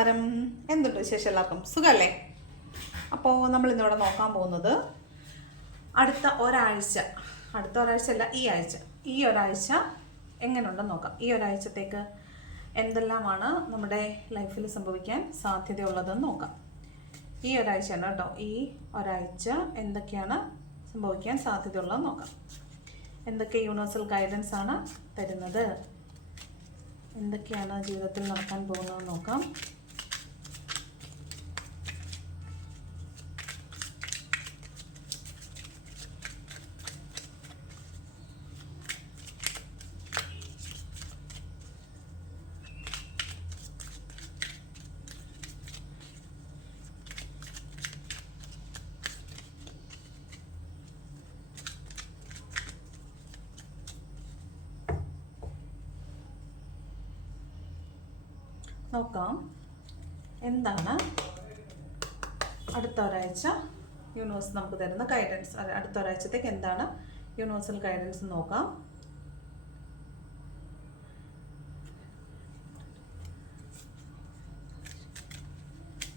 നമസ്കാരം. എന്തുണ്ട് വിശേഷം എല്ലാവർക്കും? സുഖമല്ലേ അപ്പോൾ നമ്മൾ ഇന്നിവിടെ നോക്കാൻ പോകുന്നത് അടുത്ത ഒരാഴ്ച അടുത്ത ഒരാഴ്ച അല്ല ഈ ആഴ്ച. ഈ ഒരാഴ്ച എങ്ങനെയുണ്ടെന്ന് നോക്കാം. ഈ ഒരാഴ്ചത്തേക്ക് എന്തെല്ലാമാണ് നമ്മുടെ ലൈഫിൽ സംഭവിക്കാൻ സാധ്യതയുള്ളതെന്ന് നോക്കാം. ഈ ഒരാഴ്ചയാണ് കേട്ടോ. ഈ ഒരാഴ്ച എന്തൊക്കെയാണ് സംഭവിക്കാൻ സാധ്യതയുള്ളതെന്ന് നോക്കാം. എന്തൊക്കെ യൂണിവേഴ്സൽ ഗൈഡൻസ് ആണ് തരുന്നത്? എന്തൊക്കെയാണ് ജീവിതത്തിൽ നടക്കാൻ പോകുന്നത് നോക്കാം. നോക്കാം. എന്താണ്? അടുത്ത ഒരാഴ്ച യൂണിവേഴ്സ് നമുക്ക് തരുന്ന ഗൈഡൻസ് അടുത്ത ഒരാഴ്ചത്തേക്ക് എന്താണ് യൂണിവേഴ്സൽ ഗൈഡൻസ് നോക്കാം.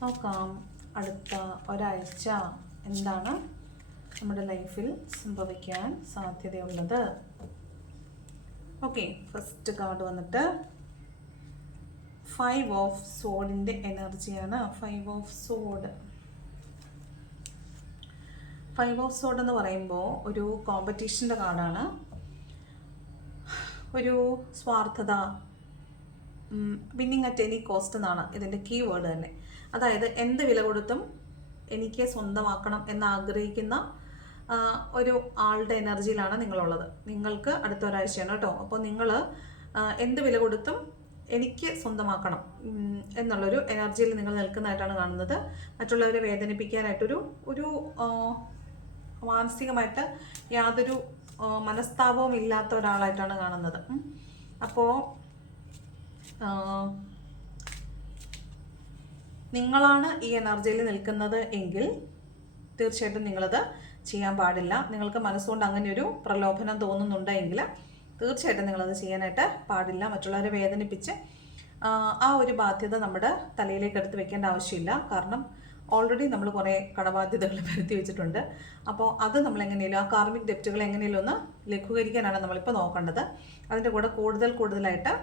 നോക്കാം. അടുത്ത ഒരാഴ്ച എന്താണ് നമ്മുടെ ലൈഫിൽ സംഭവിക്കാൻ സാധ്യതയുള്ളത്? ഓക്കെ ഫസ്റ്റ് കാർഡ് വന്നിട്ട് ഫൈവ് ഓഫ് സോഡിന്റെ എനർജിയാണ് five of sword five of sword എന്ന് പറയുമ്പോൾ ഒരു കോമ്പറ്റീഷന്റെ കാർഡാണ്. ഒരു സ്വാർത്ഥത വിന്നിങ് അറ്റ് എനി കോസ്റ്റ് എന്നാണ് ഇതിന്റെ കീ വേർഡ് തന്നെ. അതായത് എന്ത് വില കൊടുത്തും എനിക്ക് സ്വന്തമാക്കണം എന്ന് ആഗ്രഹിക്കുന്ന ഒരു ആളുടെ എനർജിയിലാണ് നിങ്ങളുള്ളത്. നിങ്ങൾക്ക് അടുത്ത ഒരാഴ്ചയാണ് കേട്ടോ. അപ്പോൾ നിങ്ങൾ എന്ത് വില കൊടുത്തും എനിക്ക് സ്വന്തമാക്കണം എന്നുള്ളൊരു എനർജിയിൽ നിങ്ങൾ നിൽക്കുന്നതായിട്ടാണ് കാണുന്നത് മറ്റുള്ളവരെ വേദനിപ്പിക്കാനായിട്ടൊരു ഒരു മാനസികമായിട്ട് യാതൊരു മനസ്താപവും ഇല്ലാത്ത ഒരാളായിട്ടാണ് കാണുന്നത്. അപ്പോൾ നിങ്ങളാണ് ഈ എനർജിയിൽ നിൽക്കുന്നത് എങ്കിൽ തീർച്ചയായിട്ടും നിങ്ങളത് ചെയ്യാൻ പാടില്ല നിങ്ങൾക്ക് മനസ്സുകൊണ്ട് അങ്ങനെയൊരു പ്രലോഭനം തോന്നുന്നുണ്ടെങ്കിൽ തീർച്ചയായിട്ടും നിങ്ങളത് ചെയ്യാനായിട്ട് പാടില്ല. മറ്റുള്ളവരെ വേദനിപ്പിച്ച് ആ, ഒരു ബാധ്യത നമ്മുടെ തലയിലേക്ക് എടുത്ത് വെക്കേണ്ട ആവശ്യമില്ല. കാരണം ഓൾറെഡി നമ്മൾ കുറേ കടബാധ്യതകൾ വരുത്തി വെച്ചിട്ടുണ്ട്. അപ്പോൾ അത് നമ്മൾ എങ്ങനെയല്ലോ ആ കാർമിക് ഡെപ്റ്റുകൾ എങ്ങനെയല്ലോ ഒന്ന് ലഘൂകരിക്കാനാണ് നമ്മളിപ്പോൾ നോക്കേണ്ടത്. അതിന്റെ കൂടെ കൂടുതൽ കൂടുതലായിട്ട്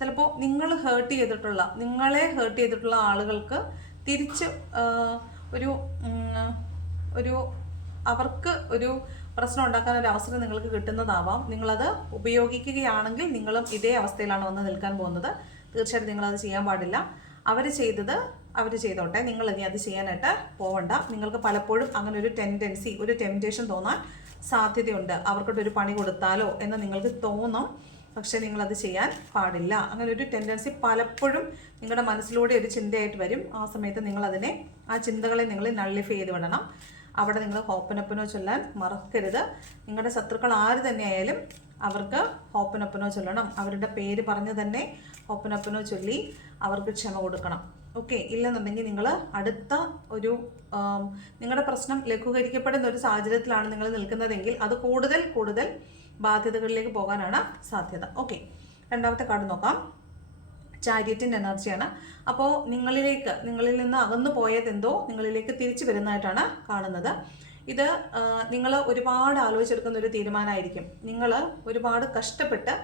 ചിലപ്പോൾ നിങ്ങൾ ഹേർട്ട് ചെയ്തിട്ടുള്ള നിങ്ങളെ ഹേർട്ട് ചെയ്തിട്ടുള്ള ആളുകൾക്ക് തിരിച്ച് ഒരു ഒരു അവർക്ക് ഒരു പ്രശ്നം ഉണ്ടാക്കാൻ ഒരു അവസരം നിങ്ങൾക്ക് കിട്ടുന്നതാവാം. നിങ്ങളത് ഉപയോഗിക്കുകയാണെങ്കിൽ നിങ്ങളും ഇതേ അവസ്ഥയിലാണ് വന്ന് നിൽക്കാൻ പോകുന്നത്. തീർച്ചയായിട്ടും നിങ്ങളത് ചെയ്യാൻ പാടില്ല. അവർ ചെയ്തത് അവർ ചെയ്തോട്ടെ. നിങ്ങൾ ഇനി അത് ചെയ്യാനായിട്ട് പോവണ്ട. നിങ്ങൾക്ക് പലപ്പോഴും അങ്ങനെ ഒരു ടെൻഡൻസി ഒരു ടെംപ്റ്റേഷൻ തോന്നാൻ സാധ്യതയുണ്ട്. അവർക്കൊട്ട് ഒരു പണി കൊടുത്താലോ എന്ന് നിങ്ങൾക്ക് തോന്നും. പക്ഷേ നിങ്ങളത് ചെയ്യാൻ പാടില്ല. അങ്ങനെ ഒരു ടെൻഡൻസി പലപ്പോഴും നിങ്ങളുടെ മനസ്സിലൂടെ ഒരു ചിന്തയായിട്ട് വരും. ആ സമയത്ത് നിങ്ങളതിനെ ആ ചിന്തകളെ നിങ്ങൾ നള്ളിഫൈ ചെയ്ത് വിടണം. അവിടെ നിങ്ങൾ ഹോപ്പനപ്പനോ ചൊല്ലാൻ മറക്കരുത്. നിങ്ങളുടെ ശത്രുക്കൾ ആര് തന്നെയായാലും അവർക്ക് ഹോപ്പനപ്പനോ ചൊല്ലണം. അവരുടെ പേര് പറഞ്ഞ് തന്നെ ഹോപ്പനപ്പനോ ചൊല്ലി അവർക്ക് ക്ഷമ കൊടുക്കണം. ഓക്കെ ഇല്ലെന്നുണ്ടെങ്കിൽ നിങ്ങൾ അടുത്ത ഒരു നിങ്ങളുടെ പ്രശ്നം ലഘൂകരിക്കപ്പെടുന്ന ഒരു സാഹചര്യത്തിലാണ് നിങ്ങൾ നിൽക്കുന്നതെങ്കിൽ അത് കൂടുതൽ കൂടുതൽ ബാധ്യതകളിലേക്ക് പോകാനാണ് സാധ്യത. ഓക്കെ രണ്ടാമത്തെ കാർഡ് നോക്കാം. ചാരിയറ്റിന്റെ എനർജിയാണ്. അപ്പോൾ നിങ്ങളിലേക്ക് നിങ്ങളിൽ നിന്ന് അകന്നു പോയതെന്തോ നിങ്ങളിലേക്ക് തിരിച്ചു വരുന്നതായിട്ടാണ് കാണുന്നത്. ഇത് നിങ്ങൾ ഒരുപാട് ആലോചിച്ചെടുക്കുന്ന ഒരു തീരുമാനമായിരിക്കും. നിങ്ങൾ ഒരുപാട് കഷ്ടപ്പെട്ട്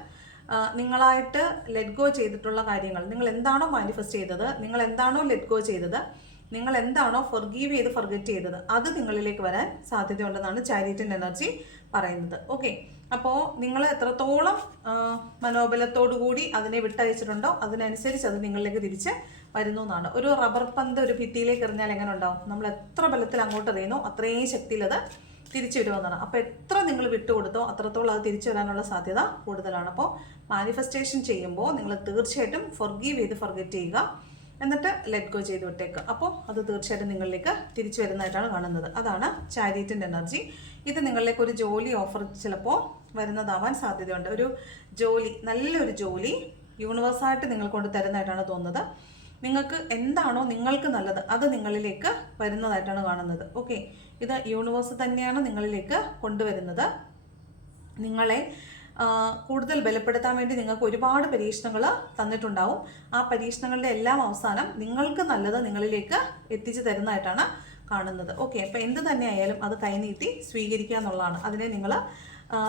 നിങ്ങളായിട്ട് ലെറ്റ് ഗോ ചെയ്തിട്ടുള്ള കാര്യങ്ങൾ. നിങ്ങൾ എന്താണോ മാനിഫെസ്റ്റ് ചെയ്തത് നിങ്ങൾ എന്താണോ ലെറ്റ് ഗോ ചെയ്തത് നിങ്ങൾ എന്താണോ ഫൊർഗീവ് ചെയ്ത് ഫർഗറ്റ് ചെയ്തത് അത് നിങ്ങളിലേക്ക് വരാൻ സാധ്യതയുണ്ടെന്നാണ് ചാരിറ്റിന്റെ എനർജി പറയുന്നത്. ഓക്കെ അപ്പോൾ നിങ്ങൾ എത്രത്തോളം ആ, മനോബലത്തോടു കൂടി അതിനെ വിട്ടയച്ചിട്ടുണ്ടോ അതിനനുസരിച്ച് അത് നിങ്ങളിലേക്ക് തിരിച്ച് വരുന്നു എന്നാണ് ഒരു റബ്ബർ പന്ത് ഒരു ഭിത്തിയിലേക്ക് എറിഞ്ഞാൽ എങ്ങനെ ഉണ്ടാവും? നമ്മൾ എത്ര ബലത്തിൽ അങ്ങോട്ട് എറിയുന്നു അത്രയും ശക്തിയിൽ അത് തിരിച്ചു വരുമെന്നാണ്. അപ്പോൾ എത്ര നിങ്ങൾ വിട്ടുകൊടുത്തോ അത്രത്തോളം അത് തിരിച്ചു വരാനുള്ള സാധ്യത കൂടുതലാണ്. അപ്പോൾ മാനിഫെസ്റ്റേഷൻ ചെയ്യുമ്പോൾ നിങ്ങൾ തീർച്ചയായിട്ടും ഫൊർഗീവ് ചെയ്ത് ഫർഗറ്റ് ചെയ്യുക. എന്നിട്ട് ലെറ്റ് ഗോ ചെയ്ത് വിട്ടേക്കുക അപ്പോൾ അത് തീർച്ചയായിട്ടും നിങ്ങളിലേക്ക് തിരിച്ചു വരുന്നതായിട്ടാണ് കാണുന്നത്. അതാണ് ചാരിറ്റിന്റെ എനർജി. ഇത് നിങ്ങളിലേക്ക് ഒരു ജോലി ഓഫർ ചിലപ്പോൾ വരുന്നതാവാൻ സാധ്യതയുണ്ട്. ഒരു ജോലി നല്ലൊരു ജോലി യൂണിവേഴ്സായിട്ട് നിങ്ങൾ കൊണ്ട് തരുന്നതായിട്ടാണ് തോന്നുന്നത്. നിങ്ങൾക്ക് എന്താണോ നിങ്ങൾക്ക് നല്ലത് അത് നിങ്ങളിലേക്ക് വരുന്നതായിട്ടാണ് കാണുന്നത്. ഓക്കെ ഇത് യൂണിവേഴ്സ് തന്നെയാണ് നിങ്ങളിലേക്ക് കൊണ്ടുവരുന്നത്. നിങ്ങളെ കൂടുതൽ ബലപ്പെടുത്താൻ വേണ്ടി നിങ്ങൾക്ക് ഒരുപാട് പരീക്ഷണങ്ങൾ തന്നിട്ടുണ്ടാവും. ആ പരീക്ഷണങ്ങളുടെ എല്ലാം അവസാനം നിങ്ങൾക്ക് നല്ലത് നിങ്ങളിലേക്ക് എത്തിച്ചു തരുന്നതായിട്ടാണ് കാണുന്നത്. ഓക്കെ അപ്പോൾ എന്ത് തന്നെ ആയാലും അത് കൈനീട്ടി സ്വീകരിക്കുക എന്നുള്ളതാണ്. അതിനെ നിങ്ങൾ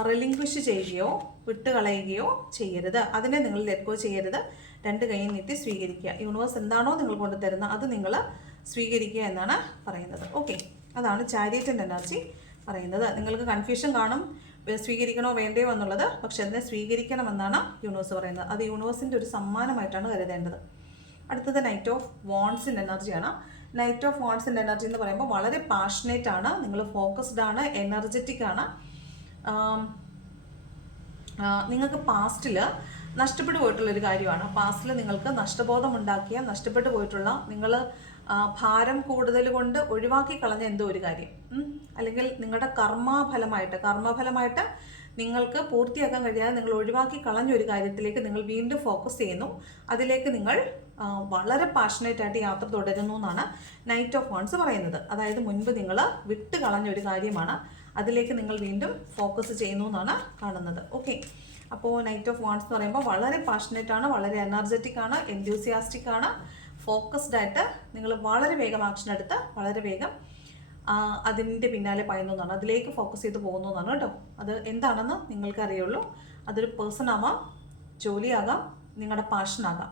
റിലിംഗ്വിഷ് ചെയ്യുകയോ വിട്ടുകളയുകയോ ചെയ്യരുത്. അതിനെ നിങ്ങൾ ലെറ്റ് ഗോ ചെയ്യരുത്. രണ്ട് കൈ നീട്ടി സ്വീകരിക്കുക. യൂണിവേഴ്സ് എന്താണോ നിങ്ങൾ കൊണ്ട് തരുന്ന അത് നിങ്ങൾ സ്വീകരിക്കുക എന്നാണ് പറയുന്നത്. ഓക്കെ അതാണ് ചാരിയറ്റിന്റെ എനർജി പറയുന്നത്. നിങ്ങൾക്ക് കൺഫ്യൂഷൻ കാണും. സ്വീകരിക്കണോ വേണ്ടയോ എന്നുള്ളത് പക്ഷെ അതിനെ സ്വീകരിക്കണമെന്നാണ് യൂണിവേഴ്സ് പറയുന്നത്. അത് യൂണിവേഴ്സിന്റെ ഒരു സമ്മാനമായിട്ടാണ് കരുതേണ്ടത്. അടുത്തത് നൈറ്റ് ഓഫ് വോൺസിന്റെ എനർജിയാണ് നൈറ്റ് ഓഫ് വോൺസിന്റെ എനർജി എന്ന് പറയുമ്പോൾ വളരെ പാഷനേറ്റ് ആണ് നിങ്ങൾ ഫോക്കസ്ഡ് ആണ് എനർജറ്റിക് ആണ്. നിങ്ങൾക്ക് പാസ്റ്റിൽ നഷ്ടപ്പെട്ടു പോയിട്ടുള്ളൊരു കാര്യമാണ്. പാസ്റ്റിൽ നിങ്ങൾക്ക് നഷ്ടബോധം ഉണ്ടാക്കിയ നഷ്ടപ്പെട്ടു പോയിട്ടുള്ള നിങ്ങൾ ഭാരം കൂടുതൽ കൊണ്ട് ഒഴിവാക്കി കളഞ്ഞ എന്തോ ഒരു കാര്യം. അല്ലെങ്കിൽ നിങ്ങളുടെ കർമ്മഫലമായിട്ട് കർമ്മഫലമായിട്ട് നിങ്ങൾക്ക് പൂർത്തിയാക്കാൻ കഴിയാതെ നിങ്ങൾ ഒഴിവാക്കി കളഞ്ഞ ഒരു കാര്യത്തിലേക്ക് നിങ്ങൾ വീണ്ടും ഫോക്കസ് ചെയ്യുന്നു. അതിലേക്ക് നിങ്ങൾ വളരെ പാഷനേറ്റ് ആയിട്ട് യാത്ര തുടരുന്നു എന്നാണ് നൈറ്റ് ഓഫ് വൺസ് പറയുന്നത്. അതായത് മുൻപ് നിങ്ങൾ വിട്ട് കളഞ്ഞ ഒരു കാര്യമാണ്. അതിലേക്ക് നിങ്ങൾ വീണ്ടും ഫോക്കസ് ചെയ്യുന്നു എന്നാണ് കാണുന്നത്. ഓക്കെ അപ്പോൾ നൈറ്റ് ഓഫ് വാൺസ് എന്ന് പറയുമ്പോൾ വളരെ പാഷനേറ്റ് ആണ് വളരെ എനർജറ്റിക് ആണ് എൻത്യൂസിയാസ്റ്റിക് ആണ്. ഫോക്കസ്ഡ് ആയിട്ട് നിങ്ങൾ വളരെ വേഗം ആക്ഷൻ എടുത്ത് വളരെ വേഗം അതിന്റെ പിന്നാലെ പറയുന്നതാണ് അതിലേക്ക് ഫോക്കസ് ചെയ്ത് പോകുന്നു എന്നാണ് കേട്ടോ. അത് എന്താണെന്ന് നിങ്ങൾക്ക് അറിയുള്ളൂ. അതൊരു പേഴ്സൺ ആവാം ജോലിയാകാം നിങ്ങളുടെ പാഷനാകാം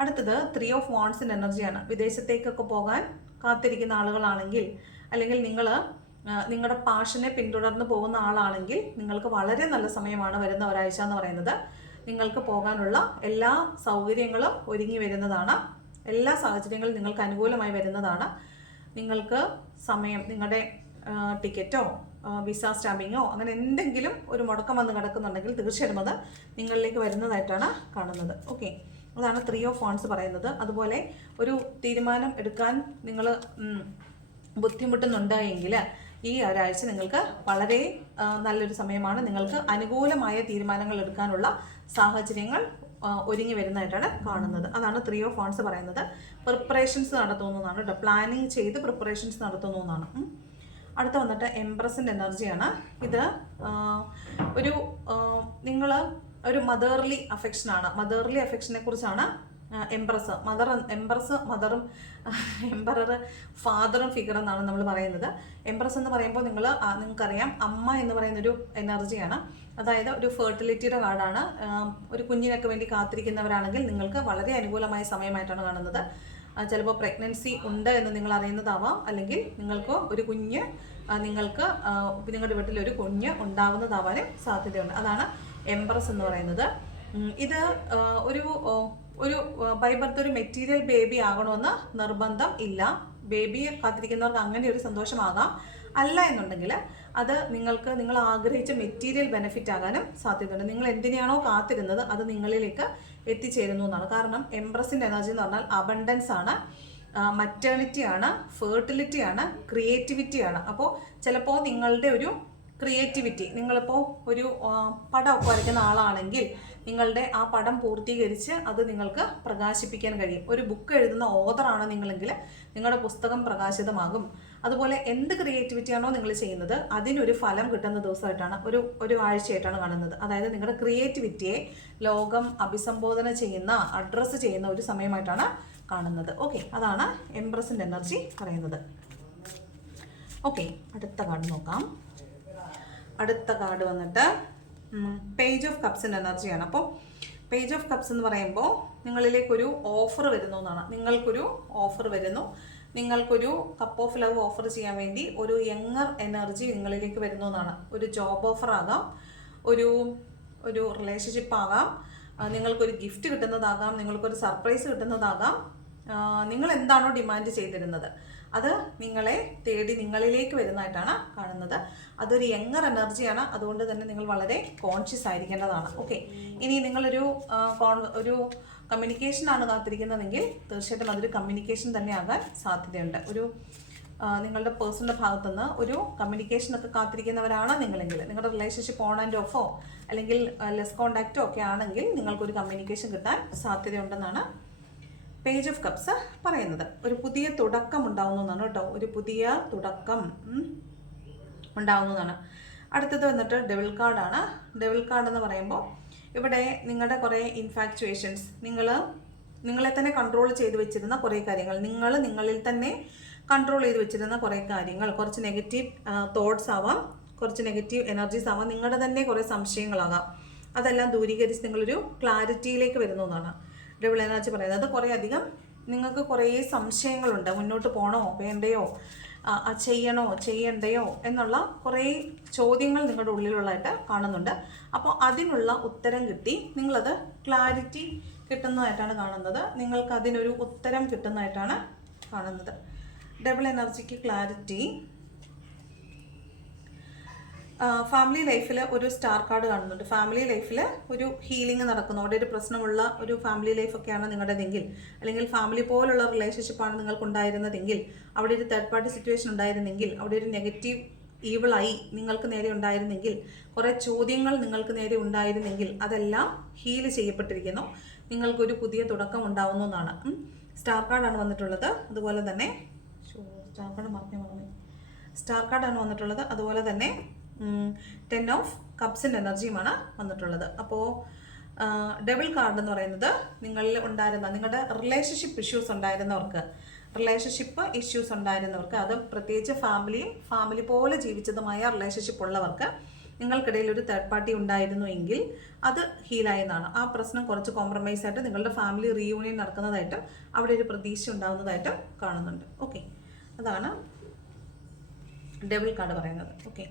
അടുത്തത് ത്രീ ഓഫ് വാൺസിന്റെ എനർജിയാണ് വിദേശത്തേക്കൊക്കെ പോകാൻ കാത്തിരിക്കുന്ന ആളുകളാണെങ്കിൽ അല്ലെങ്കിൽ നിങ്ങൾ നിങ്ങളുടെ പാഷനെ പിന്തുടർന്ന് പോകുന്ന ആളാണെങ്കിൽ നിങ്ങൾക്ക് വളരെ നല്ല സമയമാണ് വരുന്ന ഒരാഴ്ച എന്ന് പറയുന്നത്. നിങ്ങൾക്ക് പോകാനുള്ള എല്ലാ സൗകര്യങ്ങളും ഒരുങ്ങി വരുന്നതാണ് എല്ലാ സാഹചര്യങ്ങളും നിങ്ങൾക്ക് അനുകൂലമായി വരുന്നതാണ്. നിങ്ങൾക്ക് സമയം നിങ്ങളുടെ ടിക്കറ്റോ വിസ സ്റ്റാമ്പിങ്ങോ അങ്ങനെ എന്തെങ്കിലും ഒരു മുടക്കം വന്ന് കിടക്കുന്നുണ്ടെങ്കിൽ തീർച്ചയായിട്ടും അത് നിങ്ങളിലേക്ക് വരുന്നതായിട്ടാണ് കാണുന്നത്. ഓക്കെ. അതാണ് ത്രീ ഓഫ് ഫോൺസ് പറയുന്നത്. അതുപോലെ ഒരു തീരുമാനം എടുക്കാൻ നിങ്ങൾ ബുദ്ധിമുട്ടുന്നുണ്ട് എങ്കിൽ ഈ ഒരാഴ്ച നിങ്ങൾക്ക് വളരെ നല്ലൊരു സമയമാണ്. നിങ്ങൾക്ക് അനുകൂലമായ തീരുമാനങ്ങൾ എടുക്കാനുള്ള സാഹചര്യങ്ങൾ ഒരുങ്ങി വരുന്നതായിട്ടാണ് കാണുന്നത്. അതാണ് ത്രീ ഓഫ് ഫോൺസ് പറയുന്നത്. പ്രിപ്പറേഷൻസ് നടത്തുന്നു എന്നാണ് കേട്ടോ പ്ലാനിങ് ചെയ്ത് പ്രിപ്പറേഷൻസ് നടത്തുന്നു എന്നാണ്. അടുത്ത വന്നിട്ട് എംപ്രസിന്റെ എനർജിയാണ് ഇത് ഒരു നിങ്ങൾ ഒരു മദേർലി അഫെക്ഷനാണ് മദേർലി അഫെക്ഷനെ കുറിച്ചാണ് എംപ്രസ് മദർ എംപ്രസ് മദറും എംപറർ ഫാദറും ഫിഗർ എന്നാണ് നമ്മൾ പറയുന്നത്. എംപ്രസ് എന്ന് പറയുമ്പോൾ നിങ്ങൾ നിങ്ങൾക്കറിയാം അമ്മ എന്ന് പറയുന്ന ഒരു എനർജിയാണ് അതായത് ഒരു ഫെർട്ടിലിറ്റിയുടെ കാർഡാണ് ഒരു കുഞ്ഞിനൊക്കെ വേണ്ടി കാത്തിരിക്കുന്നവരാണെങ്കിൽ നിങ്ങൾക്ക് വളരെ അനുകൂലമായ സമയമായിട്ടാണ് കാണുന്നത്. ചിലപ്പോൾ പ്രഗ്നൻസി ഉണ്ട് എന്ന് നിങ്ങൾ അറിയുന്നതാവാം. അല്ലെങ്കിൽ നിങ്ങൾക്ക് ഒരു കുഞ്ഞ് നിങ്ങൾക്ക് നിങ്ങളുടെ വീട്ടിൽ ഒരു കുഞ്ഞ് ഉണ്ടാവുന്നതാവാനും സാധ്യതയുണ്ട്. അതാണ് എംപ്രസ് എന്ന് പറയുന്നത്. ഇത് ഒരു ഒരു ബൈ ബർത്ത് ഒരു മെറ്റീരിയൽ ബേബി ആകണമെന്ന് നിർബന്ധം ഇല്ല. ബേബിയെ കാത്തിരിക്കുന്നവർക്ക് അങ്ങനെ ഒരു സന്തോഷമാകാം. അല്ല എന്നുണ്ടെങ്കിൽ അത് നിങ്ങൾക്ക് നിങ്ങൾ ആഗ്രഹിച്ച മെറ്റീരിയൽ ബെനിഫിറ്റ് ആകാനും സാധ്യതയുണ്ട്. നിങ്ങൾ എന്തിനെയാണോ കാത്തിരുന്നത് അത് നിങ്ങളിലേക്ക് എത്തിച്ചേരുന്നു എന്നാണ്. കാരണം എംപ്രസിന്റെ എനർജി എന്ന് പറഞ്ഞാൽ അബണ്ടൻസ് ആണ്. മറ്റേണിറ്റി ആണ് ഫെർട്ടിലിറ്റി ആണ് ക്രിയേറ്റിവിറ്റി ആണ്. അപ്പോൾ ചിലപ്പോൾ നിങ്ങളുടെ ഒരു ക്രിയേറ്റിവിറ്റി നിങ്ങളിപ്പോൾ ഒരു പടം പടമൊക്കെ വരയ്ക്കുന്ന ആളാണെങ്കിൽ നിങ്ങളുടെ ആ പടം പൂർത്തീകരിച്ച് അത് നിങ്ങൾക്ക് പ്രകാശിപ്പിക്കാൻ കഴിയും. ഒരു ബുക്ക് എഴുതുന്ന ഓതറാണ് നിങ്ങളെങ്കിൽ നിങ്ങളുടെ പുസ്തകം പ്രകാശിതമാകും. അതുപോലെ എന്ത് ക്രിയേറ്റിവിറ്റിയാണോ നിങ്ങൾ ചെയ്യുന്നത് അതിനൊരു ഫലം കിട്ടുന്ന ദിവസമായിട്ടാണ് ഒരു ഒരു ആഴ്ചയായിട്ടാണ് കാണുന്നത്. അതായത് നിങ്ങളുടെ ക്രിയേറ്റിവിറ്റിയെ ലോകം അഭിസംബോധന ചെയ്യുന്ന അഡ്രസ്സ് ചെയ്യുന്ന ഒരു സമയമായിട്ടാണ് കാണുന്നത്. ഓക്കെ അതാണ് എംപ്രസിന്റെ എനർജി പറയുന്നത്. ഓക്കെ അടുത്ത കാർഡ് നോക്കാം. അടുത്ത കാർഡ് വന്നിട്ട് പേജ് ഓഫ് കപ്സിന്റെ എനർജിയാണ് അപ്പോൾ പേജ് ഓഫ് കപ്സ് എന്ന് പറയുമ്പോൾ നിങ്ങളിലേക്കൊരു ഓഫർ വരുന്നു എന്നാണ്. നിങ്ങൾക്കൊരു ഓഫർ വരുന്നു. നിങ്ങൾക്കൊരു കപ്പ് ഓഫ് ലവ് ഓഫർ ചെയ്യാൻ വേണ്ടി ഒരു യങ്ങർ എനർജി നിങ്ങളിലേക്ക് എന്നാണ് ഒരു ജോബ് ഓഫർ ആകാം ഒരു ഒരു റിലേഷൻഷിപ്പ് ആകാം നിങ്ങൾക്കൊരു ഗിഫ്റ്റ് കിട്ടുന്നതാകാം നിങ്ങൾക്കൊരു സർപ്രൈസ് കിട്ടുന്നതാകാം. നിങ്ങൾ എന്താണോ ഡിമാൻഡ് ചെയ്തിരുന്നത് അത് നിങ്ങളെ തേടി നിങ്ങളിലേക്ക് വരുന്നതായിട്ടാണ് കാണുന്നത്. അതൊരു യങ്ങർ എനർജിയാണ് അതുകൊണ്ട് തന്നെ നിങ്ങൾ വളരെ കോൺഷ്യസ് ആയിരിക്കേണ്ടതാണ്. ഓക്കെ ഇനി നിങ്ങളൊരു ഒരു കമ്മ്യൂണിക്കേഷനാണ് കാത്തിരിക്കുന്നതെങ്കിൽ തീർച്ചയായിട്ടും അതൊരു കമ്മ്യൂണിക്കേഷൻ തന്നെ ആകാൻ സാധ്യതയുണ്ട്. ഒരു നിങ്ങളുടെ നിങ്ങളുടെ പേഴ്സണിന്റെ ഭാഗത്തുനിന്ന് ഒരു കമ്മ്യൂണിക്കേഷനൊക്കെ കാത്തിരിക്കുന്നവരാണ് നിങ്ങളെങ്കിൽ. നിങ്ങളുടെ റിലേഷൻഷിപ്പ് ഓൺ ആൻഡ് ഓഫോ അല്ലെങ്കിൽ ലെസ് കോണ്ടാക്റ്റോ ഒക്കെ ആണെങ്കിൽ നിങ്ങൾക്കൊരു കമ്മ്യൂണിക്കേഷൻ കിട്ടാൻ സാധ്യതയുണ്ടെന്നാണ് പേജ് ഓഫ് കപ്സ് പറയുന്നത്. ഒരു പുതിയ തുടക്കം ഉണ്ടാവുന്നതാണ് കേട്ടോ. ഒരു പുതിയ തുടക്കം ഉണ്ടാവുന്നതാണ് അടുത്തത് വന്നിട്ട് ഡെവിൾ കാർഡാണ് ഡെവിൾ കാർഡ് എന്ന് പറയുമ്പോൾ ഇവിടെ നിങ്ങളുടെ കുറേ ഇൻഫാക്ച്വേഷൻസ് നിങ്ങൾ നിങ്ങളെ തന്നെ കൺട്രോൾ ചെയ്ത് വെച്ചിരുന്ന കുറേ കാര്യങ്ങൾ നിങ്ങൾ നിങ്ങളിൽ തന്നെ കൺട്രോൾ ചെയ്ത് വെച്ചിരുന്ന കുറേ കാര്യങ്ങൾ കുറച്ച് നെഗറ്റീവ് തോട്ട്സ് ആവാം കുറച്ച് നെഗറ്റീവ് എനർജീസ് ആവാം നിങ്ങളുടെ തന്നെ കുറേ സംശയങ്ങളാകാം. അതെല്ലാം ദൂരീകരിച്ച് നിങ്ങളൊരു ക്ലാരിറ്റിയിലേക്ക് വരുന്നു എന്നാണ് ഡബിൾ എനർജി പറയുന്നത്. അത് കുറേ അധികം നിങ്ങൾക്ക് കുറേ സംശയങ്ങളുണ്ട്. മുന്നോട്ട് പോകണോ വേണ്ടയോ? ചെയ്യണോ ചെയ്യണ്ടയോ എന്നുള്ള കുറേ ചോദ്യങ്ങൾ നിങ്ങളുടെ ഉള്ളിലുള്ളതായിട്ട് കാണുന്നുണ്ട്. അപ്പോൾ അതിനുള്ള ഉത്തരം കിട്ടി. നിങ്ങളത് ക്ലാരിറ്റി കിട്ടുന്നതായിട്ടാണ് കാണുന്നത്. നിങ്ങൾക്ക് അതിനൊരു ഉത്തരം കിട്ടുന്നതായിട്ടാണ് കാണുന്നത്. Double എനർജിക്ക് clarity. ഫാമിലി ലൈഫിൽ ഒരു സ്റ്റാർ കാർഡ് കാണുന്നുണ്ട്. ഫാമിലി ലൈഫിൽ ഒരു ഹീലിംഗ് നടക്കുന്നു. അവിടെ ഒരു പ്രശ്നമുള്ള ഒരു ഫാമിലി ലൈഫൊക്കെയാണ് നിങ്ങളുടേതെങ്കിൽ അല്ലെങ്കിൽ ഫാമിലി പോലുള്ള റിലേഷൻഷിപ്പാണ് നിങ്ങൾക്കുണ്ടായിരുന്നതെങ്കിൽ അവിടെ ഒരു തേർഡ് പാർട്ടി സിറ്റുവേഷൻ ഉണ്ടായിരുന്നെങ്കിൽ അവിടെ ഒരു നെഗറ്റീവ് ഈവിളായി നിങ്ങൾക്ക് നേരെ ഉണ്ടായിരുന്നെങ്കിൽ കുറേ ചോദ്യങ്ങൾ നിങ്ങൾക്ക് നേരെ ഉണ്ടായിരുന്നെങ്കിൽ അതെല്ലാം ഹീൽ ചെയ്യപ്പെട്ടിരിക്കുന്നു. നിങ്ങൾക്കൊരു പുതിയ തുടക്കം ഉണ്ടാവുന്നു എന്നാണ്. സ്റ്റാർ കാർഡാണ് വന്നിട്ടുള്ളത്. അതുപോലെ തന്നെ സ്റ്റാർ കാർഡ് മറന്നു സ്റ്റാർ കാർഡാണ് വന്നിട്ടുള്ളത്. അതുപോലെ തന്നെ ടെൻ ഓഫ് കപ്സിന്റെ എനർജിയുമാണ് വന്നിട്ടുള്ളത്. അപ്പോൾ ഡബിൾ കാർഡ് എന്ന് പറയുന്നത് നിങ്ങളിൽ ഉണ്ടായിരുന്ന നിങ്ങളുടെ റിലേഷൻഷിപ്പ് ഇഷ്യൂസ് ഉണ്ടായിരുന്നവർക്ക് റിലേഷൻഷിപ്പ് ഇഷ്യൂസ് ഉണ്ടായിരുന്നവർക്ക് അത് പ്രത്യേകിച്ച് ഫാമിലിയും ഫാമിലി പോലെ ജീവിച്ചതുമായ റിലേഷൻഷിപ്പ് ഉള്ളവർക്ക് നിങ്ങൾക്കിടയിൽ ഒരു തേർഡ് പാർട്ടി ഉണ്ടായിരുന്നു എങ്കിൽ അത് ഹീലായെന്നാണ് ആ പ്രശ്നം കുറച്ച് കോംപ്രമൈസ് ആയിട്ട് നിങ്ങളുടെ ഫാമിലി റീയൂണിയൻ നടക്കുന്നതായിട്ടും അവിടെ ഒരു പ്രതീക്ഷ ഉണ്ടാകുന്നതായിട്ടും കാണുന്നുണ്ട്. ഓക്കെ അതാണ് ഡബിൾ കാർഡ് പറയുന്നത്. Okay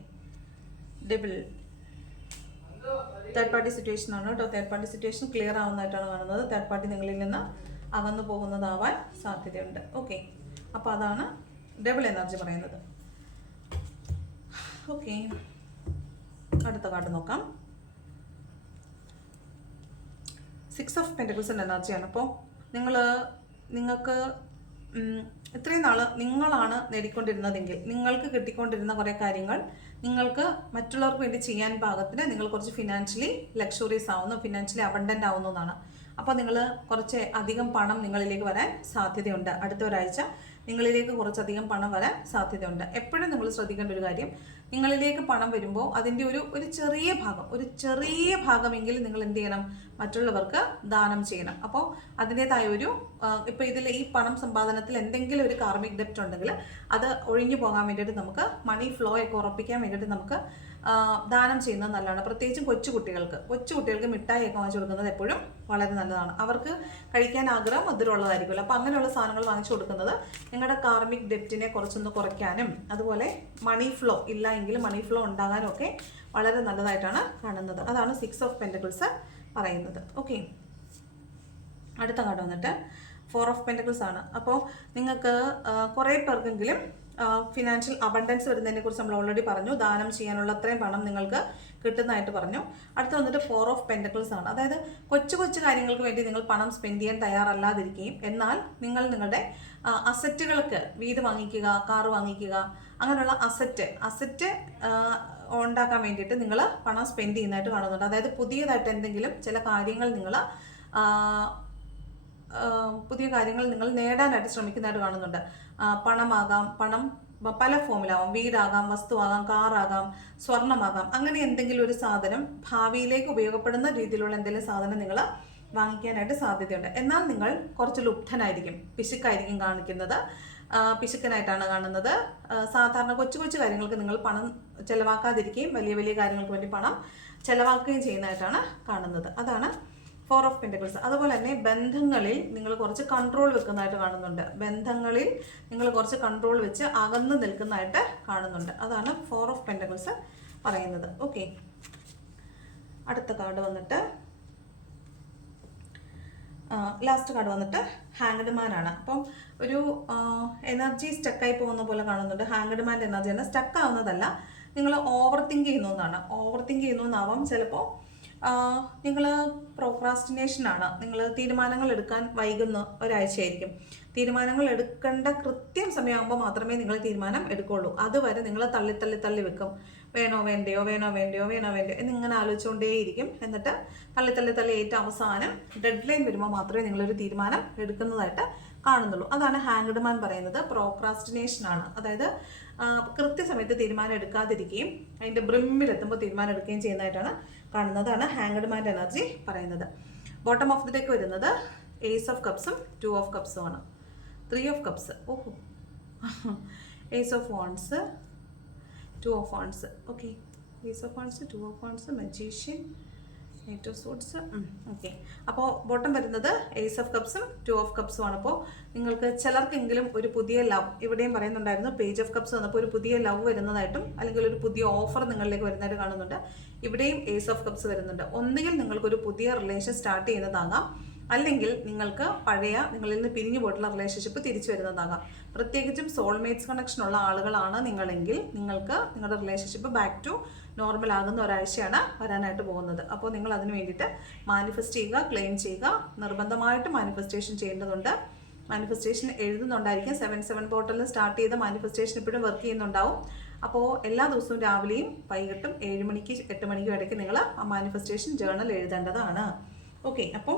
double third party situation ആണ് കേട്ടോ. തേർഡ് പാർട്ടി സിറ്റുവേഷൻ ക്ലിയർ ആവുന്നതായിട്ടാണ് കാണുന്നത്. തേർഡ് പാർട്ടി നിങ്ങളിൽ നിന്ന് അകന്നു പോകുന്നതാവാൻ സാധ്യതയുണ്ട്. ഓക്കെ അപ്പോൾ അതാണ് ഡബിൾ എനർജി പറയുന്നത്. ഓക്കെ അടുത്ത കാർഡ് നോക്കാം. സിക്സ് ഓഫ് പെന്റക്കിൾസിന്റെ എനർജിയാണ് അപ്പോൾ നിങ്ങൾ നിങ്ങൾക്ക് ഇത്രയും നാൾ നിങ്ങളാണ് നേടിക്കൊണ്ടിരുന്നതെങ്കിൽ നിങ്ങൾക്ക് കിട്ടിക്കൊണ്ടിരുന്ന കുറേ കാര്യങ്ങൾ നിങ്ങൾക്ക് മറ്റുള്ളവർക്ക് വേണ്ടി ചെയ്യാൻ പാകത്തിന് നിങ്ങൾ കുറച്ച് ഫിനാൻഷ്യലി ലക്ഷറീസ് ആവുന്നു ഫിനാൻഷ്യലി അബണ്ടന്റ് ആവുന്നു എന്നാണ്. അപ്പോൾ നിങ്ങൾ കുറച്ച് അധികം പണം നിങ്ങളിലേക്ക് വരാൻ സാധ്യതയുണ്ട്. അടുത്ത ഒരാഴ്ച നിങ്ങളിലേക്ക് കുറച്ചധികം പണം വരാൻ സാധ്യതയുണ്ട്. എപ്പോഴും നിങ്ങൾ ശ്രദ്ധിക്കേണ്ട ഒരു കാര്യം നിങ്ങളിലേക്ക് പണം വരുമ്പോൾ അതിന്റെ ഒരു ഒരു ചെറിയ ഭാഗം ഒരു ചെറിയ ഭാഗമെങ്കിലും നിങ്ങൾ എന്ത് ചെയ്യണം? മറ്റുള്ളവർക്ക് ദാനം ചെയ്യണം. അപ്പോൾ അതിന്റെതായ ഒരു ഇപ്പോൾ ഇതിൽ ഈ പണം സമ്പാദനത്തിൽ എന്തെങ്കിലും ഒരു കാർമിക് ഡെപ്റ്റ് ഉണ്ടെങ്കിൽ അത് ഒഴിഞ്ഞു പോകാൻ വേണ്ടിയിട്ട് നമുക്ക് മണി ഫ്ലോ ഒക്കെ ഉറപ്പിക്കാൻ വേണ്ടിയിട്ട് നമുക്ക് ദാനം ചെയ്യുന്നത് നല്ലതാണ്. പ്രത്യേകിച്ചും കൊച്ചുകുട്ടികൾക്ക് കൊച്ചുകുട്ടികൾക്ക് മിഠായി ഒക്കെ വാങ്ങിച്ചു കൊടുക്കുന്നത് എപ്പോഴും വളരെ നല്ലതാണ്. അവർക്ക് കഴിക്കാൻ ആഗ്രഹം മധുരമുള്ളതായിരിക്കുമല്ലോ. അപ്പോൾ അങ്ങനെയുള്ള സാധനങ്ങൾ വാങ്ങിച്ചു കൊടുക്കുന്നത് നിങ്ങളുടെ കാർമിക് ഡെപ്റ്റിനെ കുറച്ചൊന്ന് കുറയ്ക്കാനും അതുപോലെ മണി ഫ്ലോ ഇല്ല എങ്കിൽ മണി ഫ്ലോ ഉണ്ടാകാനും ഒക്കെ വളരെ നല്ലതായിട്ടാണ് കാണുന്നത്. അതാണ് സിക്സ് ഓഫ് പെന്റക്കിൾസ് പറയുന്നത്. ഓക്കെ. അടുത്ത കാർഡ് വന്നിട്ട് ഫോർ ഓഫ് പെന്റക്കിൾസ് ആണ്. അപ്പോൾ നിങ്ങൾക്ക് കുറേ പേർക്കെങ്കിലും ഫിനാൻഷ്യൽ അബണ്ടൻസ് വരുന്നതിനെ കുറിച്ച് നമ്മൾ ഓൾറെഡി പറഞ്ഞു. ദാനം ചെയ്യാനുള്ള അത്രയും പണം നിങ്ങൾക്ക് കിട്ടുന്നതായിട്ട് പറഞ്ഞു. അടുത്ത വന്നിട്ട് ഫോർ ഓഫ് പെന്റക്കിൾസ് ആണ്. അതായത് കൊച്ചു കൊച്ചു കാര്യങ്ങൾക്ക് വേണ്ടി നിങ്ങൾ പണം സ്പെൻഡ് ചെയ്യാൻ തയ്യാറല്ലാതിരിക്കുകയും എന്നാൽ നിങ്ങൾ നിങ്ങളുടെ അസറ്റുകൾക്ക് വീട് വാങ്ങിക്കുക കാർ വാങ്ങിക്കുക അങ്ങനെയുള്ള അസറ്റ് അസറ്റ് ഉണ്ടാക്കാൻ വേണ്ടിയിട്ട് നിങ്ങൾ പണം സ്പെൻഡ് ചെയ്യുന്നതായിട്ട് കാണുന്നുണ്ട്. അതായത് പുതിയതായിട്ട് എന്തെങ്കിലും ചില കാര്യങ്ങൾ നിങ്ങൾ പുതിയ കാര്യങ്ങൾ നിങ്ങൾ നേടാനായിട്ട് ശ്രമിക്കുന്നതായിട്ട് കാണുന്നുണ്ട്. പണമാകാം പണം പല ഫോമിലാവാം. വീടാകാം വസ്തുവാകാം കാറാകാം സ്വർണമാകാം. അങ്ങനെ എന്തെങ്കിലും ഒരു സാധനം ഭാവിയിലേക്ക് ഉപയോഗപ്പെടുന്ന രീതിയിലുള്ള എന്തെങ്കിലും സാധനം നിങ്ങൾ വാങ്ങിക്കാനായിട്ട് സാധ്യതയുണ്ട്. എന്നാൽ നിങ്ങൾ കുറച്ച് ലുബ്ധനായിരിക്കും പിശുക്കായിരിക്കും കാണിക്കുന്നത്. പിശുക്കനായിട്ടാണ് കാണുന്നത്. സാധാരണ കൊച്ചു കൊച്ചു കാര്യങ്ങൾക്ക് നിങ്ങൾ പണം ചെലവാക്കാതിരിക്കുകയും വലിയ വലിയ കാര്യങ്ങൾക്ക് വേണ്ടി പണം ചിലവാക്കുകയും ചെയ്യുന്നതായിട്ടാണ് കാണുന്നത്. അതാണ് ഫോർ ഓഫ് പെന്റക്കിൾസ് അതുപോലെ തന്നെ ബന്ധങ്ങളിൽ നിങ്ങൾ കുറച്ച് കൺട്രോൾ വെക്കുന്നതായിട്ട് കാണുന്നുണ്ട്. ബന്ധങ്ങളിൽ നിങ്ങൾ കുറച്ച് കൺട്രോൾ വെച്ച് അകന്ന് നിൽക്കുന്നതായിട്ട് കാണുന്നുണ്ട്. അതാണ് ഫോർ ഓഫ് പെന്റക്കിൾസ് പറയുന്നത്. ഓക്കെ അടുത്ത കാർഡ് വന്നിട്ട് ലാസ്റ്റ് കാർഡ് വന്നിട്ട് ഹാങ്ഡ് മാൻ ആണ്. അപ്പം ഒരു എനർജി സ്റ്റക്കായി പോകുന്ന പോലെ കാണുന്നുണ്ട്. ഹാങ്ഡ് മാന്റെ എനർജിയാണ് സ്റ്റക്ക് ആവുന്നതല്ല. നിങ്ങൾ ഓവർ തിങ്ക് ചെയ്യുന്നു എന്നാണ്. ഓവർ തിങ്ക് ചെയ്യുന്നു എന്നാവാം. ചിലപ്പോൾ നിങ്ങൾ പ്രോക്രാസ്റ്റിനേഷനാണ് നിങ്ങൾ തീരുമാനങ്ങൾ എടുക്കാൻ വൈകുന്ന ഒരാഴ്ചയായിരിക്കും. തീരുമാനങ്ങൾ എടുക്കേണ്ട കൃത്യം സമയമാകുമ്പോൾ മാത്രമേ നിങ്ങൾ തീരുമാനം എടുക്കുള്ളൂ. അതുവരെ നിങ്ങൾ തള്ളി തള്ളി തള്ളി വെക്കും. വേണോ വേണ്ടയോ വേണോ വേണ്ടയോ വേണോ വേണ്ടയോ എന്നിങ്ങനെ ആലോചിച്ചുകൊണ്ടേയിരിക്കും എന്നിട്ട് തള്ളി തള്ളി തള്ളി ഏറ്റവും അവസാനം ഡെഡ് ലൈൻ വരുമ്പോൾ മാത്രമേ നിങ്ങളൊരു തീരുമാനം എടുക്കുന്നതായിട്ട് കാണുന്നുള്ളൂ. അതാണ് ഹാങ്ഡ്മാൻ പറയുന്നത്. പ്രോക്രാസ്റ്റിനേഷൻ ആണ്. അതായത് കൃത്യസമയത്ത് തീരുമാനം എടുക്കാതിരിക്കുകയും അതിന്റെ ബ്രിമ്മിലെത്തുമ്പോൾ തീരുമാനം എടുക്കുകയും ചെയ്യുന്നതായിട്ടാണ് കാണുന്നത്. അതാണ് ഹാങ്ഡ്മാന്റെ എനർജി പറയുന്നത്. ബോട്ടം ഓഫ് ദി ഡെക്ക് വരുന്നത് എയ്സ് ഓഫ് കപ്സും ടു ഓഫ് കപ്സും ആണ്. ത്രീ ഓഫ് കപ്സ് ഓഹോ. Ace of wands two of wands okay ace of wands two of wands magician of swords okay അപ്പോൾ ബോട്ടം വരുന്നത് എയ്സ് ഓഫ് കപ്സും two of കപ്സും ആണ്. അപ്പോൾ നിങ്ങൾക്ക് ചിലർക്കെങ്കിലും ഒരു പുതിയ ലവ് ഇവിടെയും പറയുന്നുണ്ടായിരുന്നു പേജ് ഓഫ് കപ്സ് വന്നപ്പോൾ ഒരു പുതിയ ലവ് വരുന്നതായിട്ടും അല്ലെങ്കിൽ ഒരു പുതിയ ഓഫർ നിങ്ങളിലേക്ക് വരുന്നതായിട്ട് കാണുന്നുണ്ട്. ഇവിടെയും എയ്സ് ഓഫ് കപ്സ് വരുന്നുണ്ട്. ഒന്നുകിൽ നിങ്ങൾക്കൊരു പുതിയ റിലേഷൻ സ്റ്റാർട്ട് ചെയ്യുന്നതാകാം. അല്ലെങ്കിൽ നിങ്ങൾക്ക് പഴയ നിങ്ങളിൽ നിന്ന് പിരിഞ്ഞു പോയിട്ടുള്ള റിലേഷൻഷിപ്പ് തിരിച്ചു വരുന്നതാകാം. പ്രത്യേകിച്ചും സോൾമേറ്റ്സ് കണക്ഷൻ ഉള്ള ആളുകളാണ് നിങ്ങളെങ്കിൽ നിങ്ങൾക്ക് നിങ്ങളുടെ റിലേഷൻഷിപ്പ് ബാക്ക് ടു നോർമൽ ആകുന്ന ഒരാഴ്ചയാണ് വരാനായിട്ട് പോകുന്നത്. അപ്പോൾ നിങ്ങൾ അതിന് വേണ്ടിയിട്ട് മാനിഫെസ്റ്റ് ചെയ്യുക ക്ലെയിം ചെയ്യുക. നിർബന്ധമായിട്ട് മാനിഫെസ്റ്റേഷൻ ചെയ്യേണ്ടതുണ്ട്. മാനിഫെസ്റ്റേഷൻ എഴുതുന്നുണ്ടായിരിക്കും. സെവൻ സെവൻ പോർട്ടലിൽ സ്റ്റാർട്ട് ചെയ്ത മാനിഫെസ്റ്റേഷൻ ഇപ്പോഴും വർക്ക് ചെയ്യുന്നുണ്ടാവും. അപ്പോൾ എല്ലാ ദിവസവും രാവിലെയും വൈകിട്ടും ഏഴ് മണിക്ക് എട്ട് മണിക്കും ഇടയ്ക്ക് നിങ്ങൾ ആ മാനിഫെസ്റ്റേഷൻ ജേർണൽ എഴുതേണ്ടതാണ്. ഓക്കെ അപ്പോൾ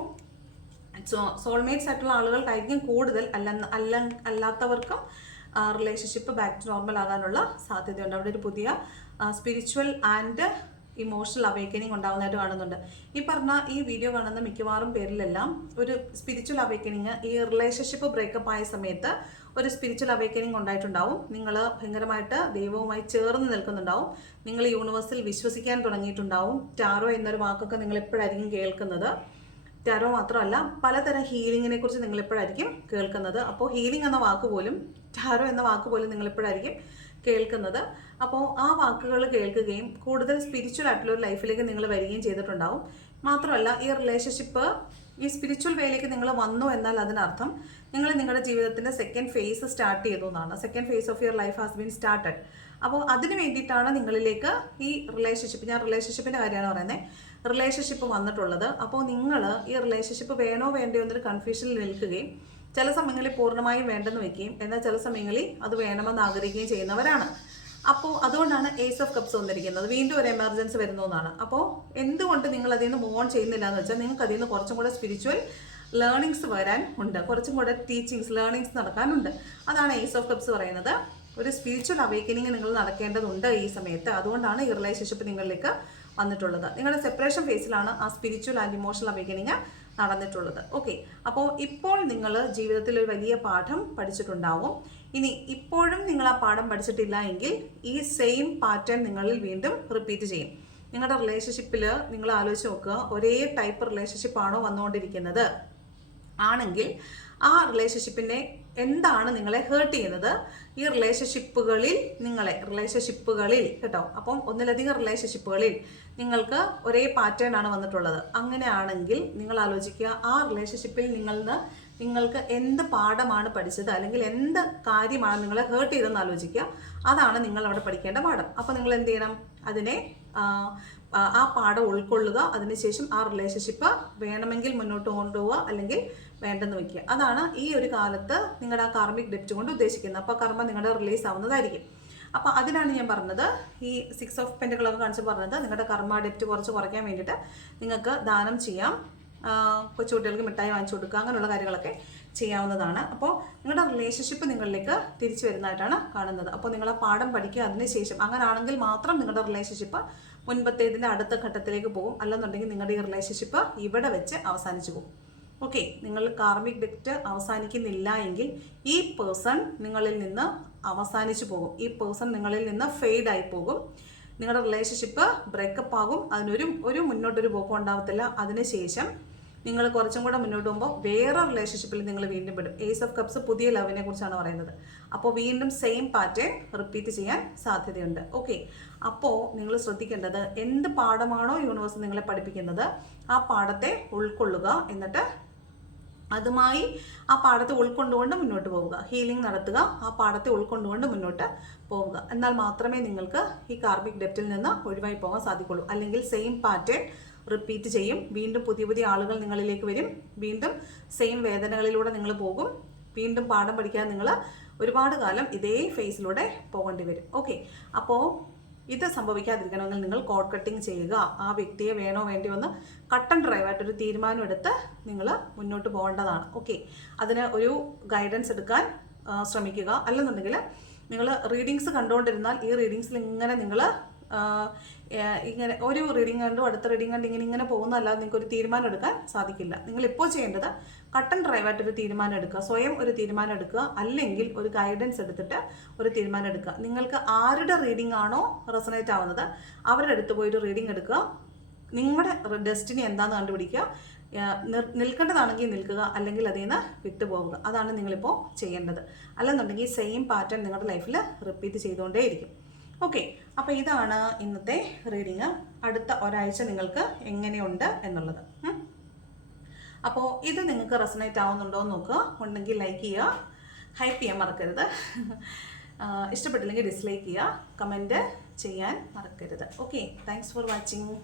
സോ സോൾമേറ്റ്സ് ആയിട്ടുള്ള ആളുകൾക്കായിരിക്കും കൂടുതൽ അല്ല അല്ല അല്ലാത്തവർക്കും റിലേഷൻഷിപ്പ് ബാക്ക് ടു നോർമൽ ആകാനുള്ള സാധ്യതയുണ്ട്. അവിടെ ഒരു പുതിയ സ്പിരിച്വൽ ആൻഡ് ഇമോഷണൽ അവേക്കനിങ് ഉണ്ടാകുന്നതായിട്ട് കാണുന്നുണ്ട്. ഈ പറഞ്ഞ ഈ വീഡിയോ കാണുന്ന മിക്കവാറും പേരിലെല്ലാം ഒരു സ്പിരിച്വൽ അവേക്കനിങ് ഈ റിലേഷൻഷിപ്പ് ബ്രേക്കപ്പ് ആയ സമയത്ത് ഒരു സ്പിരിച്വൽ അവേക്കനിങ് ഉണ്ടായിട്ടുണ്ടാവും. നിങ്ങൾ ഭയങ്കരമായിട്ട് ദൈവവുമായി ചേർന്ന് നിൽക്കുന്നുണ്ടാവും. നിങ്ങൾ യൂണിവേഴ്സിൽ വിശ്വസിക്കാൻ തുടങ്ങിയിട്ടുണ്ടാവും. ടാറോ എന്നൊരു വാക്കൊക്കെ നിങ്ങൾ എപ്പോഴായിരിക്കും കേൾക്കുന്നത്. ടാരോ മാത്രമല്ല പലതരം ഹീലിങ്ങിനെ കുറിച്ച് നിങ്ങൾ ഇപ്പോഴായിരിക്കും കേൾക്കുന്നത്. അപ്പോൾ ഹീലിംഗ് എന്ന വാക്ക് പോലും ടാരോ എന്ന വാക്ക് പോലും നിങ്ങൾ ഇപ്പോഴായിരിക്കും കേൾക്കുന്നത്. അപ്പോൾ ആ വാക്കുകൾ കേൾക്കുകയും കൂടുതൽ സ്പിരിച്വൽ ആയിട്ടുള്ള ഒരു ലൈഫിലേക്ക് നിങ്ങൾ വരികയും ചെയ്തിട്ടുണ്ടാവും. മാത്രമല്ല ഈ റിലേഷൻഷിപ്പ് ഈ സ്പിരിച്വൽ വേയിലേക്ക് നിങ്ങൾ വന്നു എന്നാൽ അതിനർത്ഥം നിങ്ങൾ നിങ്ങളുടെ ജീവിതത്തിന്റെ സെക്കൻഡ് ഫേസ് സ്റ്റാർട്ട് ചെയ്തു എന്നാണ്. Second phase of your life has been started അപ്പോൾ അതിന് വേണ്ടിയിട്ടാണ് നിങ്ങളിലേക്ക് ഈ റിലേഷൻഷിപ്പ് ഞാൻ റിലേഷൻഷിപ്പിന്റെ കാര്യമാണ് പറയുന്നത് റിലേഷൻഷിപ്പ് വന്നിട്ടുള്ളത്. അപ്പോൾ നിങ്ങൾ ഈ റിലേഷൻഷിപ്പ് വേണോ വേണ്ടയോ എന്നൊരു കൺഫ്യൂഷനിൽ നിൽക്കുകയും ചില സമയങ്ങളിൽ പൂർണമായും വേണ്ടെന്ന് വെക്കുകയും എന്നാൽ ചില സമയങ്ങളിൽ അത് വേണമെന്ന് ആഗ്രഹിക്കുകയും ചെയ്യുന്നവരാണ്. അപ്പോൾ അതുകൊണ്ടാണ് ഏസ് ഓഫ് കപ്സ് വന്നിരിക്കുന്നത്. വീണ്ടും ഒരു എമർജൻസി വരുന്നു എന്നാണ്. അപ്പോൾ എന്തുകൊണ്ട് നിങ്ങൾ അതിൽ നിന്ന് മൂവ് ഓൺ ചെയ്യുന്നില്ല എന്ന് വെച്ചാൽ നിങ്ങൾക്ക് അതിൽ നിന്ന് കുറച്ചും കൂടെ സ്പിരിച്വൽ ലേണിങ്സ് വരാൻ ഉണ്ട്. കുറച്ചും കൂടെ ടീച്ചിങ്സ് ലേണിങ്സ് നടക്കാനുണ്ട് അതാണ് ഏസ് ഓഫ് കപ്സ് പറയുന്നത്. ഒരു സ്പിരിച്വൽ അവേക്കനിങ് നിങ്ങൾ നടക്കേണ്ടതുണ്ട് ഈ സമയത്ത്. അതുകൊണ്ടാണ് ഈ റിലേഷൻഷിപ്പ് നിങ്ങളിലേക്ക് വന്നിട്ടുള്ളത്. നിങ്ങളുടെ സെപ്പറേഷൻ ഫേസിലാണ് ആ സ്പിരിച്വൽ ആൻഡ് ഇമോഷണൽ അവേക്കനിങ് നടന്നിട്ടുള്ളത്. ഓക്കെ അപ്പോൾ ഇപ്പോൾ നിങ്ങൾ ജീവിതത്തിൽ ഒരു വലിയ പാഠം പഠിച്ചിട്ടുണ്ടാവും. ഇനി ഇപ്പോഴും നിങ്ങൾ ആ പാഠം പഠിച്ചിട്ടില്ല എങ്കിൽ ഈ സെയിം പാറ്റേൺ നിങ്ങളിൽ വീണ്ടും റിപ്പീറ്റ് ചെയ്യും. നിങ്ങളുടെ റിലേഷൻഷിപ്പിൽ നിങ്ങൾ ആലോചിച്ച് നോക്കുക. ഒരേ ടൈപ്പ് റിലേഷൻഷിപ്പാണോ വന്നുകൊണ്ടിരിക്കുന്നത്? ആണെങ്കിൽ ആ റിലേഷൻഷിപ്പിനെ എന്താണ് നിങ്ങളെ ഹേർട്ട് ചെയ്യുന്നത്? ഈ റിലേഷൻഷിപ്പുകളിൽ നിങ്ങളെ റിലേഷൻഷിപ്പുകളിൽ കേട്ടോ. അപ്പം ഒന്നിലധികം റിലേഷൻഷിപ്പുകളിൽ നിങ്ങൾക്ക് ഒരേ പാറ്റേൺ ആണ് വന്നിട്ടുള്ളത്. അങ്ങനെയാണെങ്കിൽ നിങ്ങൾ ആലോചിക്കുക ആ റിലേഷൻഷിപ്പിൽ നിങ്ങൾ നിങ്ങൾക്ക് എന്ത് പാഠമാണ് പഠിച്ചത്? അല്ലെങ്കിൽ എന്ത് കാര്യമാണ് നിങ്ങളെ ഹേർട്ട് ചെയ്തതെന്ന് ആലോചിക്കുക. അതാണ് നിങ്ങൾ അവിടെ പഠിക്കേണ്ട പാഠം. അപ്പോൾ നിങ്ങൾ എന്ത് ചെയ്യണം? അതിനെ ആ പാഠം ഉൾക്കൊള്ളുക. അതിനുശേഷം ആ റിലേഷൻഷിപ്പ് വേണമെങ്കിൽ മുന്നോട്ട് കൊണ്ടുപോവുക. അല്ലെങ്കിൽ വേണ്ടെന്ന് വെക്കുക. അതാണ് ഈ ഒരു കാലത്ത് നിങ്ങളുടെ ആ കാർമിക് ഡെറ്റ് കൊണ്ട് ഉദ്ദേശിക്കുന്നത്. അപ്പോൾ കർമ്മ നിങ്ങളുടെ റിലീസ് ആവുന്നതായിരിക്കും. അപ്പോൾ അതിനാണ് ഞാൻ പറഞ്ഞത്. ഈ സിക്സ് ഓഫ് പെന്റുകളൊക്കെ കാണിച്ച് പറഞ്ഞത് നിങ്ങളുടെ കർമ്മ ഡെറ്റ് കുറച്ച് കുറയ്ക്കാൻ വേണ്ടിയിട്ട് നിങ്ങൾക്ക് ദാനം ചെയ്യാം. കൊച്ചുകുട്ടികൾക്ക് മിഠായി വാങ്ങിച്ചു കൊടുക്കുക അങ്ങനെയുള്ള കാര്യങ്ങളൊക്കെ ചെയ്യാവുന്നതാണ്. അപ്പോൾ നിങ്ങളുടെ റിലേഷൻഷിപ്പ് നിങ്ങളിലേക്ക് തിരിച്ചു വരുന്നതായിട്ടാണ് കാണുന്നത്. അപ്പോൾ നിങ്ങളെ പാഠം പഠിക്കുക അതിനുശേഷം അങ്ങനെയാണെങ്കിൽ മാത്രം നിങ്ങളുടെ റിലേഷൻഷിപ്പ് മുൻപത്തേതിന്റെ അടുത്ത ഘട്ടത്തിലേക്ക് പോകും. അല്ലെന്നുണ്ടെങ്കിൽ നിങ്ങളുടെ ഈ റിലേഷൻഷിപ്പ് ഇവിടെ വെച്ച് അവസാനിച്ചു പോകും. ഓക്കെ നിങ്ങൾ കാർമിക് ഡെറ്റ് അവസാനിക്കുന്നില്ല എങ്കിൽ ഈ പേഴ്സൺ നിങ്ങളിൽ നിന്ന് അവസാനിച്ചു പോകും. ഈ പേഴ്സൺ നിങ്ങളിൽ നിന്ന് ഫെയ്ഡ് ആയി പോകും. നിങ്ങളുടെ റിലേഷൻഷിപ്പ് ബ്രേക്കപ്പ് ആകും. അതിനൊരു ഒരു മുന്നോട്ടൊരു പോക്കും ഉണ്ടാവത്തില്ല. അതിനുശേഷം നിങ്ങൾ കുറച്ചും കൂടെ മുന്നോട്ട് പോകുമ്പോൾ വേറെ റിലേഷൻഷിപ്പിൽ നിങ്ങൾ വീണ്ടും പെടും. ഏസ് ഓഫ് കപ്സ് പുതിയ ലവിനെ കുറിച്ചാണ് പറയുന്നത്. അപ്പോൾ വീണ്ടും സെയിം പാറ്റേൺ റിപ്പീറ്റ് ചെയ്യാൻ സാധ്യതയുണ്ട്. ഓക്കെ അപ്പോൾ നിങ്ങൾ ശ്രദ്ധിക്കേണ്ടത് എന്ത് പാഠമാണോ യൂണിവേഴ്സ് നിങ്ങളെ പഠിപ്പിക്കുന്നത്? ആ പാഠത്തെ ഉൾക്കൊള്ളുക. എന്നിട്ട് അതുമായി ആ പാഠത്തെ ഉൾക്കൊണ്ടുകൊണ്ട് മുന്നോട്ട് പോവുക. ഹീലിംഗ് നടത്തുക ആ പാഠത്തെ ഉൾക്കൊണ്ടുകൊണ്ട് മുന്നോട്ട് പോവുക. എന്നാൽ മാത്രമേ നിങ്ങൾക്ക് ഈ കാർമിക് ഡെപ്റ്റിൽ നിന്ന് ഒഴിവായി പോകാൻ സാധിക്കുള്ളൂ. അല്ലെങ്കിൽ സെയിം പാറ്റേൺ റിപ്പീറ്റ് ചെയ്യും. വീണ്ടും പുതിയ പുതിയ ആളുകൾ നിങ്ങളിലേക്ക് വരും. വീണ്ടും സെയിം വേദനകളിലൂടെ നിങ്ങൾ പോകും. വീണ്ടും പാഠം പഠിക്കാൻ നിങ്ങൾ ഒരുപാട് കാലം ഇതേ ഫേസിലൂടെ പോകേണ്ടി വരും. ഓക്കെ അപ്പോൾ ഇത് സംഭവിക്കാതിരിക്കണമെങ്കിൽ നിങ്ങൾ കോഡ് കട്ടിംഗ് ചെയ്യുക. ആ വ്യക്തിയെ വേണോ വേണ്ടിയോ എന്ന് കട്ടൺ തീരുമാനം എടുത്ത് നിങ്ങൾ മുന്നോട്ട് പോകേണ്ടതാണ്. ഓക്കെ അതിന് ഒരു ഗൈഡൻസ് എടുക്കാൻ ശ്രമിക്കുക. അല്ലെന്നുണ്ടെങ്കിൽ നിങ്ങൾ റീഡിങ്സ് കണ്ടുകൊണ്ടിരുന്നാൽ ഈ റീഡിങ്സിൽ ഇങ്ങനെ നിങ്ങൾ ഇങ്ങനെ ഒരു റീഡിങ് കണ്ടും അടുത്ത റീഡിങ് കണ്ട് ഇങ്ങനെ ഇങ്ങനെ പോകുന്നതല്ലാതെ നിങ്ങൾക്ക് ഒരു തീരുമാനം എടുക്കാൻ സാധിക്കില്ല. നിങ്ങൾ ഇപ്പോൾ ചെയ്യേണ്ടത് കട്ടൺ ഡ്രൈവായിട്ടൊരു തീരുമാനം എടുക്കുക. സ്വയം ഒരു തീരുമാനം എടുക്കുക. അല്ലെങ്കിൽ ഒരു ഗൈഡൻസ് എടുത്തിട്ട് ഒരു തീരുമാനം എടുക്കുക. നിങ്ങൾക്ക് ആരുടെ റീഡിംഗ് ആണോ റെസനേറ്റ് ആവുന്നത് അവരുടെ അടുത്ത് പോയിട്ട് ഒരു റീഡിംഗ് എടുക്കുക. നിങ്ങളുടെ ഡെസ്റ്റിനി എന്താണെന്ന് കണ്ടുപിടിക്കുക. നിൽക്കേണ്ടതാണെങ്കിൽ നിൽക്കുക. അല്ലെങ്കിൽ അതിൽ നിന്ന് വിട്ടുപോവുക. അതാണ് നിങ്ങളിപ്പോൾ ചെയ്യേണ്ടത്. അല്ലെന്നുണ്ടെങ്കിൽ സെയിം പാറ്റേൺ നിങ്ങളുടെ ലൈഫിൽ റിപ്പീറ്റ് ചെയ്തുകൊണ്ടേയിരിക്കും. ഓക്കെ അപ്പോൾ ഇതാണ് ഇന്നത്തെ റീഡിങ് അടുത്ത ഒരാഴ്ച നിങ്ങൾക്ക് എങ്ങനെയുണ്ട് എന്നുള്ളത്. അപ്പോ അപ്പോൾ ഇത് നിങ്ങൾക്ക് റെസനേറ്റ് ആവുന്നുണ്ടോ എന്ന് നോക്കുക. ഉണ്ടെങ്കിൽ ലൈക്ക് ചെയ്യുക. ഹൈപ്പ് ചെയ്യാൻ മറക്കരുത്. ഇഷ്ടപ്പെട്ടില്ലെങ്കിൽ ഡിസ്ലൈക്ക് ചെയ്യുക. കമന്റ് ചെയ്യാൻ മറക്കരുത്. Okay thanks for watching